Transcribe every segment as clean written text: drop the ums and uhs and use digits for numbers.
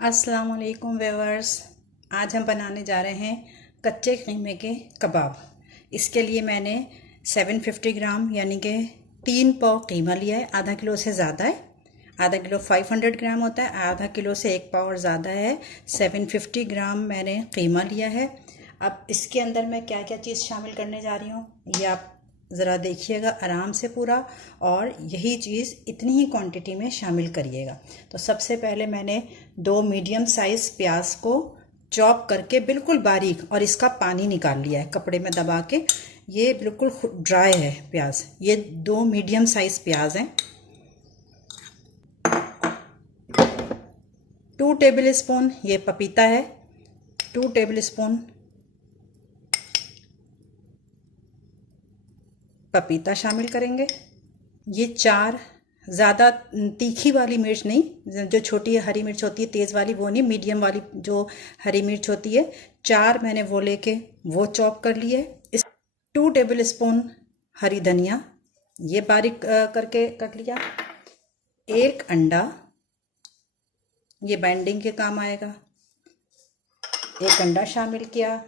अस्सलाम वालेकुम व्यूअर्स। आज हम बनाने जा रहे हैं कच्चे कीमे के कबाब। इसके लिए मैंने 750 ग्राम यानी कि 3 पाव कीमा लिया है। आधा किलो से ज़्यादा है। आधा किलो 500 ग्राम होता है, आधा किलो से 1 पाव और ज़्यादा है। 750 ग्राम मैंने कीमा लिया है। अब इसके अंदर मैं क्या क्या चीज़ शामिल करने जा रही हूँ ये आप ज़रा देखिएगा आराम से पूरा, और यही चीज़ इतनी ही क्वांटिटी में शामिल करिएगा। तो सबसे पहले मैंने 2 मीडियम साइज़ प्याज को चॉप करके बिल्कुल बारीक, और इसका पानी निकाल लिया है कपड़े में दबा के। ये बिल्कुल ड्राई है प्याज। ये 2 मीडियम साइज़ प्याज हैं। 2 टेबल स्पून ये पपीता है। 2 टेबल स्पून पपीता शामिल करेंगे। ये 4 ज़्यादा तीखी वाली मिर्च नहीं, जो छोटी हरी मिर्च होती है तेज़ वाली वो नहीं, मीडियम वाली जो हरी मिर्च होती है 4 मैंने वो लेके वो चॉप कर लिए। इस 2 टेबल स्पून हरी धनिया ये बारीक करके कट लिया। 1 अंडा, ये बाइंडिंग के काम आएगा। 1 अंडा शामिल किया।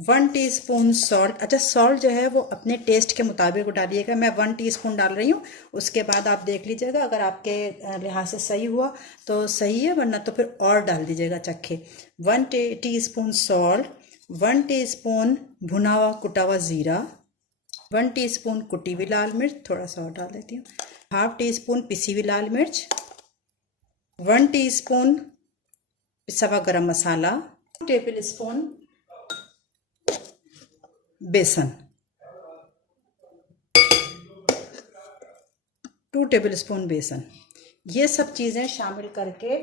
1 टीस्पून सॉल्ट। अच्छा, सॉल्ट जो है वो अपने टेस्ट के मुताबिक डालिएगा। मैं 1 टीस्पून डाल रही हूँ, उसके बाद आप देख लीजिएगा, अगर आपके लिहाज से सही हुआ तो सही है, वरना तो फिर और डाल दीजिएगा चखे। 1 टीस्पून सॉल्ट, 1 टीस्पून भुना हुआ कुटा हुआ ज़ीरा, 1 टीस्पून कुटी हुई लाल मिर्च, थोड़ा सा और डाल देती हूँ, ½ टीस्पून पिसी हुई लाल मिर्च, 1 टीस्पून पिसा हुआ गरम मसाला, 2 टेबल स्पून बेसन, 2 टेबल स्पून बेसन। ये सब चीज़ें शामिल करके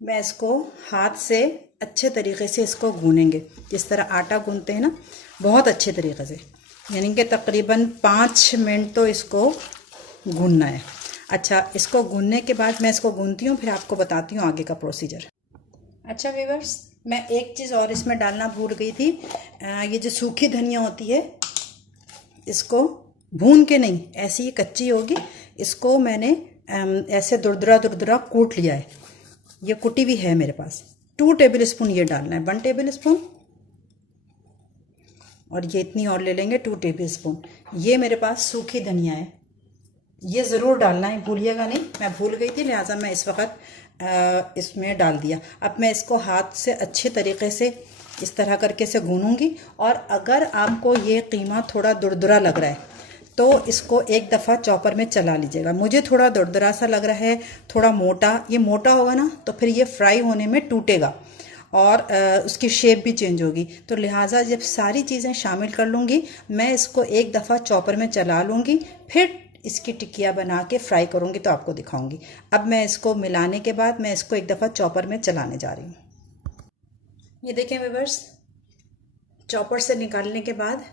मैं इसको हाथ से अच्छे तरीके से इसको गूनेंगे, जिस तरह आटा गूनते हैं ना, बहुत अच्छे तरीके से, यानी कि तकरीबन 5 मिनट तो इसको गूनना है। अच्छा, इसको गूनने के बाद मैं इसको गूनती हूँ, फिर आपको बताती हूँ आगे का प्रोसीजर। अच्छा व्यूअर्स, मैं एक चीज़ और इसमें डालना भूल गई थी। ये जो सूखी धनिया होती है, इसको भून के नहीं, ऐसी ही कच्ची होगी, इसको मैंने ऐसे दुरदरा दुरदरा कूट लिया है। ये कुटी भी है मेरे पास। 2 टेबल स्पून ये डालना है, 1 टेबल स्पून, और ये इतनी और ले लेंगे 2 टेबल स्पून। ये मेरे पास सूखी धनिया है, ये ज़रूर डालना है, भूलिएगा नहीं। मैं भूल गई थी, लिहाजा मैं इस वक्त इसमें डाल दिया। अब मैं इसको हाथ से अच्छे तरीके से इस तरह करके से गूनूंगी। और अगर आपको ये कीमा थोड़ा दुरदुरा लग रहा है तो इसको एक दफ़ा चॉपर में चला लीजिएगा। मुझे थोड़ा दुरदुरा सा लग रहा है, थोड़ा मोटा। ये मोटा होगा ना तो फिर ये फ्राई होने में टूटेगा और उसकी शेप भी चेंज होगी। तो लिहाजा जब सारी चीज़ें शामिल कर लूँगी, मैं इसको एक दफ़ा चॉपर में चला लूँगी, फिर इसकी टिकिया बना के फ्राई करूँगी तो आपको दिखाऊंगी। अब मैं इसको मिलाने के बाद मैं इसको एक दफ़ा चॉपर में चलाने जा रही हूँ। ये देखें व्यूअर्स, चॉपर से निकालने के बाद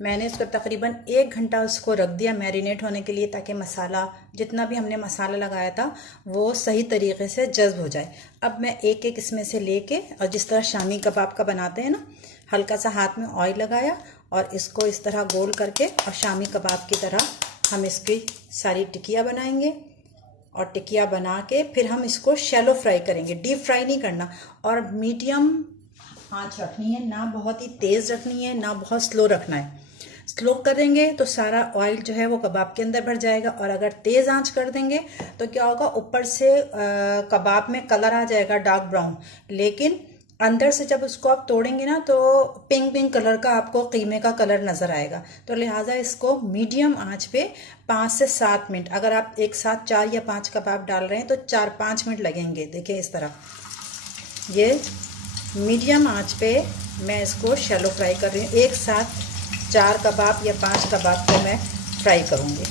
मैंने इसको तकरीबन 1 घंटा उसको रख दिया मैरिनेट होने के लिए, ताकि मसाला, जितना भी हमने मसाला लगाया था वो सही तरीके से जज्ब हो जाए। अब मैं एक एक इसमें से लेके, और जिस तरह शामी कबाब का बनाते हैं ना, हल्का सा हाथ में ऑयल लगाया और इसको इस तरह गोल करके, और शामी कबाब की तरह हम इसकी सारी टिकिया बनाएंगे। और टिकिया बना के फिर हम इसको शैलो फ्राई करेंगे, डीप फ्राई नहीं करना। और मीडियम आंच रखनी है, ना बहुत ही तेज़ रखनी है, ना बहुत स्लो रखना है। स्लो करेंगे तो सारा ऑयल जो है वो कबाब के अंदर भर जाएगा, और अगर तेज़ आंच कर देंगे तो क्या होगा, ऊपर से कबाब में कलर आ जाएगा डार्क ब्राउन, लेकिन अंदर से जब उसको आप तोड़ेंगे ना तो पिंक पिंक कलर का आपको कीमे का कलर नज़र आएगा। तो लिहाजा इसको मीडियम आंच पे 5 से 7 मिनट, अगर आप एक साथ 4 या 5 कबाब डाल रहे हैं तो 4-5 मिनट लगेंगे। देखिए इस तरह, ये मीडियम आंच पे मैं इसको शैलो फ्राई कर रही हूँ। एक साथ 4 कबाब या 5 कबाब को मैं फ्राई करूँगी।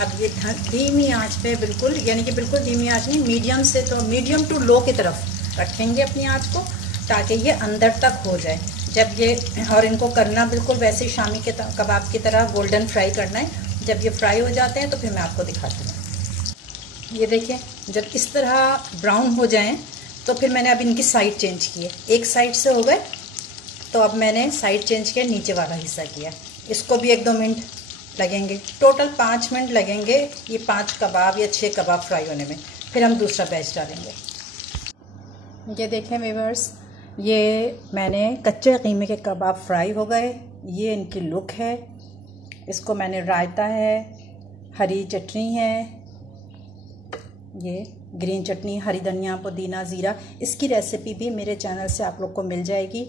अब ये धीमी आंच पे बिल्कुल, यानी कि बिल्कुल धीमी आंच नहीं, मीडियम से तो मीडियम टू लो की तरफ रखेंगे अपनी आंच को, ताकि ये अंदर तक हो जाए। जब ये, और इनको करना बिल्कुल वैसे ही शामी के कबाब की तरह गोल्डन फ्राई करना है। जब ये फ्राई हो जाते हैं तो फिर मैं आपको दिखाती हूँ। ये देखिए, जब इस तरह ब्राउन हो जाएं तो फिर मैंने अब इनकी साइड चेंज की है। एक साइड से हो गए तो अब मैंने साइड चेंज किया, नीचे वाला हिस्सा किया। इसको भी 1-2 मिनट लगेंगे, टोटल 5 मिनट लगेंगे ये 5 कबाब या 6 कबाब फ्राई होने में। फिर हम दूसरा बैच डालेंगे। ये देखें व्यूअर्स, ये मैंने कच्चे कीमे के कबाब फ्राई हो गए, ये इनकी लुक है। इसको मैंने रायता है, हरी चटनी है, ये ग्रीन चटनी, हरी धनिया, पुदीना, ज़ीरा, इसकी रेसिपी भी मेरे चैनल से आप लोग को मिल जाएगी।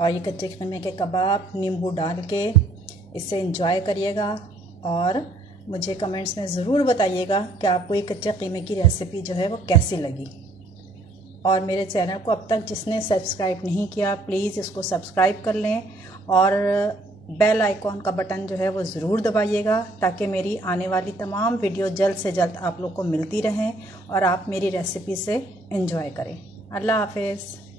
और ये कच्चे कीमे के कबाब नींबू डाल के इसे एंजॉय करिएगा और मुझे कमेंट्स में ज़रूर बताइएगा कि आपको ये कच्चे कीमे की रेसिपी जो है वो कैसी लगी। और मेरे चैनल को अब तक जिसने सब्सक्राइब नहीं किया प्लीज़ इसको सब्सक्राइब कर लें और बेल आइकॉन का बटन जो है वो ज़रूर दबाइएगा ताकि मेरी आने वाली तमाम वीडियो जल्द से जल्द आप लोग को मिलती रहें और आप मेरी रेसिपी से एंजॉय करें। अल्लाह हाफ़िज़।